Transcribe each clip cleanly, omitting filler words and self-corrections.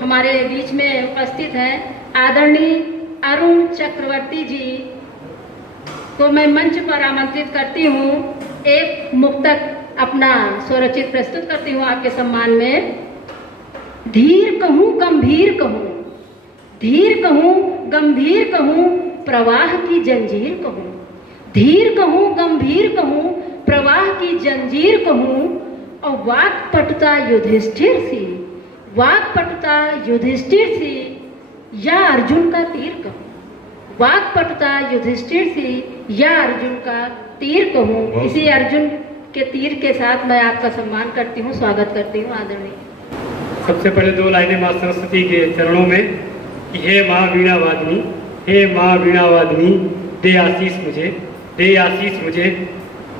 हमारे बीच में उपस्थित हैं आदरणीय अरुण चक्रवर्ती जी को मैं मंच पर आमंत्रित करती हूँ। एक मुक्तक अपना स्वरचित प्रस्तुत करती हूँ आपके सम्मान में। धीर कहूँ गंभीर कहूँ, धीर कहूँ गंभीर कहूँ, प्रवाह की जंजीर कहूँ। धीर कहूँ गंभीर कहूँ, प्रवाह की जंजीर कहूँ। और वाक्पटुता युधिष्ठिर सी, वाक्पटुता युधिष्ठिर सी, या अर्जुन का तीर कहूँ। वाक्पटुता युधिष्ठिर सी, या अर्जुन का तीर कहूँ। इसी अर्जुन के तीर के साथ मैं आपका सम्मान करती हूँ, स्वागत करती हूँ आदरणीय। सबसे पहले दो लाइनें माँ सरस्वती के चरणों में कि हे माँ वीणा वादिनी, हे माँ वीणा वादिनी, दे आशीष मुझे, दे आशीष मुझे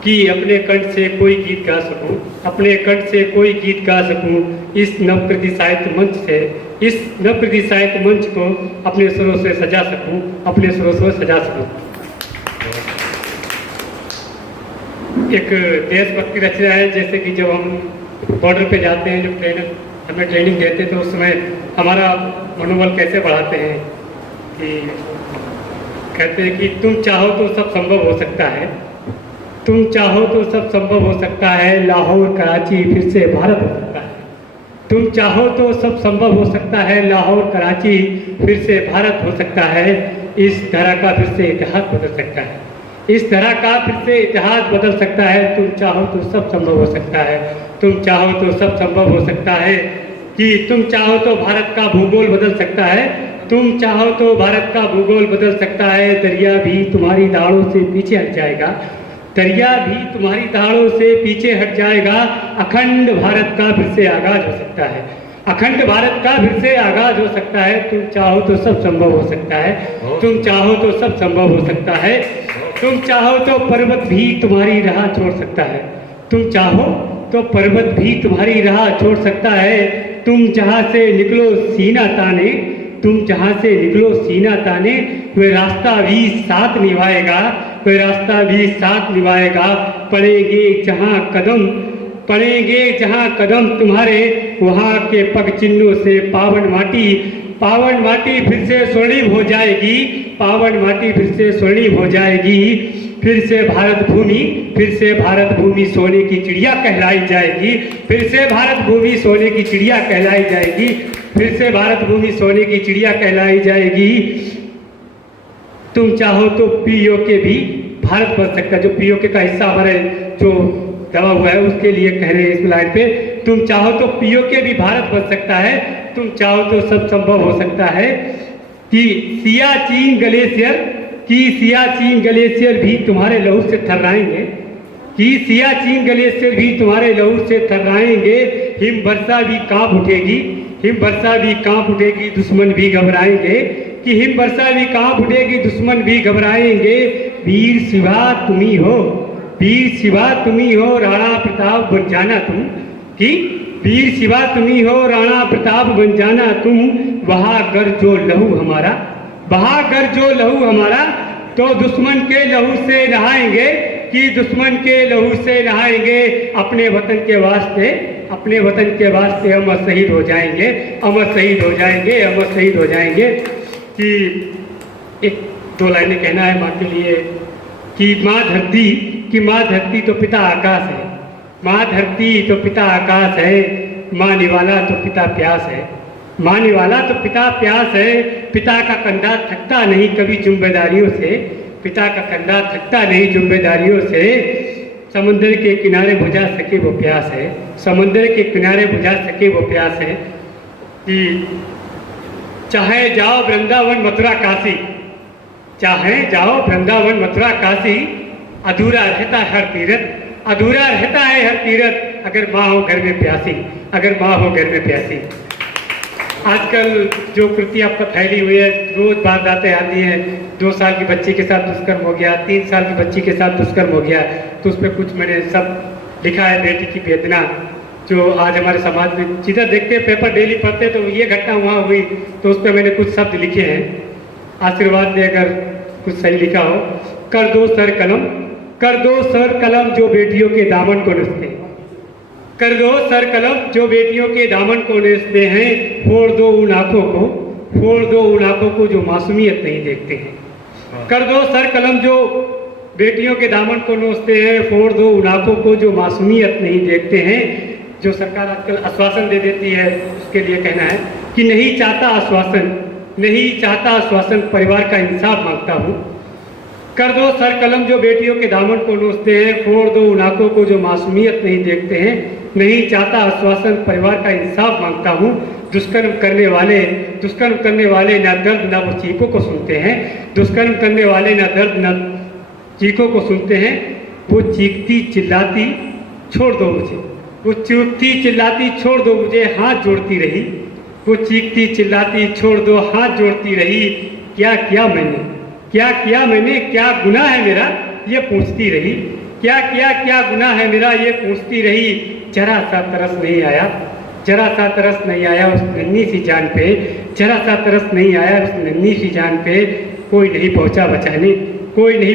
कि अपने कंठ से कोई गीत गा सकूं, अपने कंठ से कोई गीत गा सकूं। इस नवकृति साहित्य मंच से, इस नवकृति साहित्य मंच को अपने स्वरों से सजा सकूं, अपने स्वरों से सजा सकूं। एक देशभक्ति रचना है, जैसे कि जब हम बॉर्डर पे जाते हैं, जो ट्रेनर हमें ट्रेनिंग देते हैं, तो उस समय हमारा मनोबल कैसे बढ़ाते हैं कि कहते हैं कि तुम चाहो तो सब संभव हो सकता है, तुम चाहो तो सब संभव हो सकता है, लाहौर कराची फिर से भारत हो सकता है। तुम चाहो तो सब संभव हो सकता है, लाहौर कराची फिर से भारत हो सकता है। इस तरह का फिर से इतिहास बदल सकता है, इस तरह का फिर से इतिहास बदल सकता है। तुम चाहो तो सब संभव हो सकता है, तुम चाहो तो सब संभव हो सकता है। कि तुम चाहो तो भारत का भूगोल बदल सकता है, तुम चाहो तो भारत का भूगोल बदल सकता है। दरिया भी तुम्हारी दाढ़ों से पीछे हट जाएगा, दरिया भी तुम्हारी दाढ़ों से पीछे हट जाएगा। अखंड भारत का फिर से आगाज हो सकता है, अखंड भारत का फिर से आगाज हो सकता है। तुम चाहो तो सब संभव हो सकता है, तुम चाहो तो सब संभव हो सकता है। तुम चाहो तो पर्वत भी तुम्हारी राह छोड़ सकता है, तुम चाहो तो पर्वत भी तुम्हारी राह छोड़ सकता है। तुम जहाँ से निकलो सीना ताने, तुम जहाँ से निकलो सीना ताने, वे रास्ता भी साथ निभाएगा, वे रास्ता भी साथ निभाएगा। पड़ेंगे जहाँ कदम, पड़ेंगे जहाँ कदम तुम्हारे, वहाँ के पग चिन्हों से पावन माटी, पावन माटी फिर से स्वर्णिम हो जाएगी, पावन माटी फिर से स्वर्णिम हो जाएगी। फिर से भारत भूमि, फिर से भारत भूमि सोने की चिड़िया कहलाई जाएगी, फिर से भारत भूमि सोने की चिड़िया कहलाई जाएगी, फिर से भारत भूमि सोने की चिड़िया कहलाई जाएगी। तुम चाहो तो पीओके भी भारत बन सकता है, जो पीओके का हिस्सा हमारे जो दबा हुआ है उसके लिए कह रहे हैं इस लाइन पे। तुम चाहो तो पीओके भी भारत बन सकता है, तुम चाहो तो सब संभव हो सकता है। कि सियाचिन ग्लेशियर, कि सियाचिन ग्लेशियर भी तुम्हारे लहू से थर्राएंगे, कि सियाचिन ग्लेशियर भी तुम्हारे लहू से थर्राएंगे। हिम वर्षा भी कांप उठेगी, हिम वर्षा भी कांप उठेगी, दुश्मन भी घबराएंगे। कि हिम वर्षा भी कांप उठेगी, दुश्मन भी घबराएंगे। वीर शिवा तुम्ही हो, वीर शिवा तुम्ही हो, राणा प्रताप बन जाना तुम। कि वीर शिवा तुम्ही हो, राणा प्रताप बन जाना तुम। वहाँ गर जो लहू हमारा, वहाँ गर जो लहू हमारा, तो दुश्मन के लहू से नहाएंगे, कि दुश्मन के लहू से नहाएंगे। अपने वतन के वास्ते, अपने वतन के वास्ते अमर शहीद हो जाएंगे, अमर शहीद हो जाएंगे, अमर शहीद हो जाएंगे। कि एक दो लाइनें कहना है माँ के लिए कि माँ धरती, कि माँ धरती तो पिता आकाश है, माँ धरती तो पिता आकाश है। माँ निवाला तो पिता प्यास है, माँ निवाला तो पिता प्यास है। पिता का कंधा थकता नहीं कभी जिम्मेदारियों से, पिता का कंधा थकता नहीं जिम्मेदारियों से। समंदर के किनारे बुझा सके वो प्यास है, समंदर के किनारे बुझा सके वो प्यास है। कि चाहे जाओ वृंदावन मथुरा काशी, चाहे जाओ वृंदावन मथुरा काशी, अधूरा रहता है हर तीरथ, अधूरा रहता है हर तीरथ, अगर माँ हो घर में प्यासी, अगर माँ हो घर में प्यासी। आजकल जो कृति आपका फैली हुई है, रोज वारदातें आती हैं। 2 साल की बच्ची के साथ दुष्कर्म हो गया, 3 साल की बच्ची के साथ दुष्कर्म हो गया, तो उस पर कुछ मैंने सब लिखा है। बेटी की वेदना जो आज हमारे समाज में जिधर देखते पेपर डेली पढ़ते तो ये घटना वहाँ हुई, तो उस पर मैंने कुछ शब्द लिखे हैं। आशीर्वाद दे अगर कुछ सही लिखा हो। कर दो सर कलम, कर दो सर कलम जो बेटियों के दामन को नसते, कर दो सर कलम जो बेटियों के दामन को नोचते हैं, फोड़ दो उन आंखों को, फोड़ दो उन आंखों को जो मासूमियत नहीं देखते हैं। कर दो सर कलम जो बेटियों के दामन को नोचते हैं, फोड़ दो उन आंखों को जो मासूमियत नहीं देखते हैं। जो सरकार आजकल आश्वासन दे देती है, उसके लिए कहना है कि नहीं चाहता आश्वासन, नहीं चाहता आश्वासन, परिवार का इंसाफ मांगता हूँ। कर दो सर कलम जो बेटियों के दामन को नोचते हैं, फोड़ दो उन आंखों को जो मासूमियत नहीं देखते हैं। नहीं चाहता आश्वासन, परिवार का इंसाफ मांगता हूँ। दुष्कर्म करने वाले ना दर्द ना वो चीखों को सुनते हैं। दुष्कर्म करने वाले ना दर्द ना चीखों को सुनते हैं। वो चीखती चिल्लाती छोड़ दो मुझे, वो चीखती चिल्लाती छोड़ दो मुझे, हाथ जोड़ती रही। वो चीखती चिल्लाती छोड़ दो, हाथ जोड़ती रही। क्या किया मैंने, क्या किया मैंने, क्या गुनाह है मेरा, ये पूछती रही। क्या किया, क्या गुनाह है मेरा, ये पूछती रही। जरा सा तरस नहीं आया, जरा सा तरस नहीं आया उस नन्ही सी जान पे, जरा सा तरस नहीं आया उस नन्ही सी जान पे। कोई नहीं पहुंचा बचाने, कोई नहीं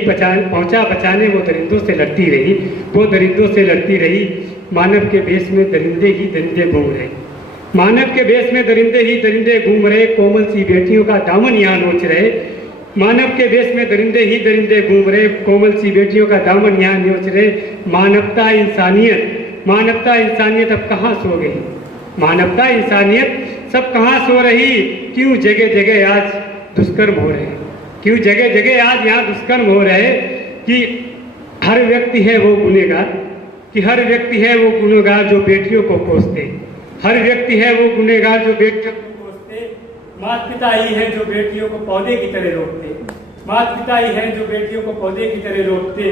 पहुंचा बचाने। वो दरिंदों से लड़ती रही, वो दरिंदों से लड़ती रही। मानव के भेष में दरिंदे ही दरिंदे घूम रहे, मानव के भेष में दरिंदे ही दरिंदे घूम रहे। कोमल सी बेटियों का दामन यहाँ नोच रहे। मानव के भेष में दरिंदे ही दरिंदे घूम रहे। कोमल सी बेटियों का दामन यहाँ नोच रहे। मानवता इंसानियत, मानवता इंसानियत अब कहाँ सो गई, मानवता इंसानियत सब कहाँ सो रही। क्यों जगह जगह आज दुष्कर्म हो रहे हैं, क्यों जगह जगह आज यहाँ दुष्कर्म हो रहे हैं। कि हर व्यक्ति है वो गुनहगार, कि हर व्यक्ति है वो गुनहगार जो बेटियों को कोसते, हर व्यक्ति है वो गुनहगार जो बेटियों को कोसते। माता पिता ही है जो बेटियों को पौधे की तरह रोकते, माता पिता ही है जो बेटियों को पौधे की तरह रोकते।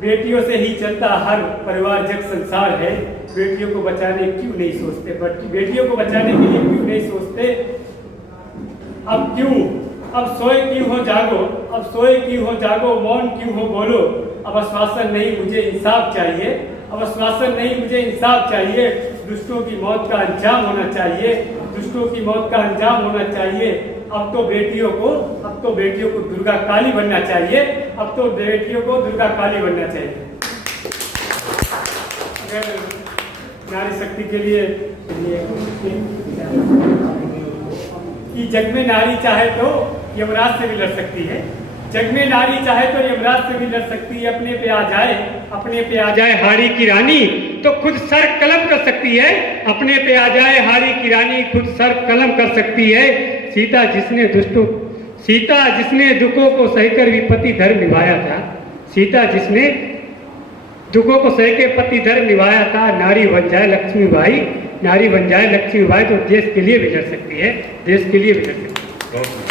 बेटियों से ही चलता हर परिवार जग संसार है। बेटियों को बचाने क्यों नहीं सोचते, बेटियों को बचाने के लिए क्यों नहीं सोचते। अब क्यों, अब सोए क्यों हो जागो, अब सोए क्यों हो जागो, मौन क्यों हो बोलो। अब आश्वासन नहीं मुझे इंसाफ चाहिए, अब आश्वासन नहीं मुझे इंसाफ चाहिए। दुष्टों की मौत का अंजाम होना चाहिए, दुष्टों की मौत का अंजाम होना चाहिए। अब तो बेटियों को दुर्गा काली बनना चाहिए, अब तो बेटियों को दुर्गा काली बनना चाहिए। अगर नारी शक्ति के लिए कि जग में नारी चाहे तो यमराज से भी लड़ सकती है, जग में नारी चाहे तो यमराज से भी लड़ सकती है। अपने पे आ जाए, अपने पे आ जाए हाड़ी की रानी तो खुद सर कलम कर सकती है। अपने पे आ जाए हाड़ी की रानी खुद सर कलम कर सकती है। सीता जिसने दुखों को सहकर भी पति धर्म निभाया था, सीता जिसने दुखों को सह के पति धर्म निभाया था। नारी बन जाए लक्ष्मीबाई, नारी बन जाए लक्ष्मीबाई तो देश के लिए भी लड़ सकती है, देश के लिए भी लड़ सकती है।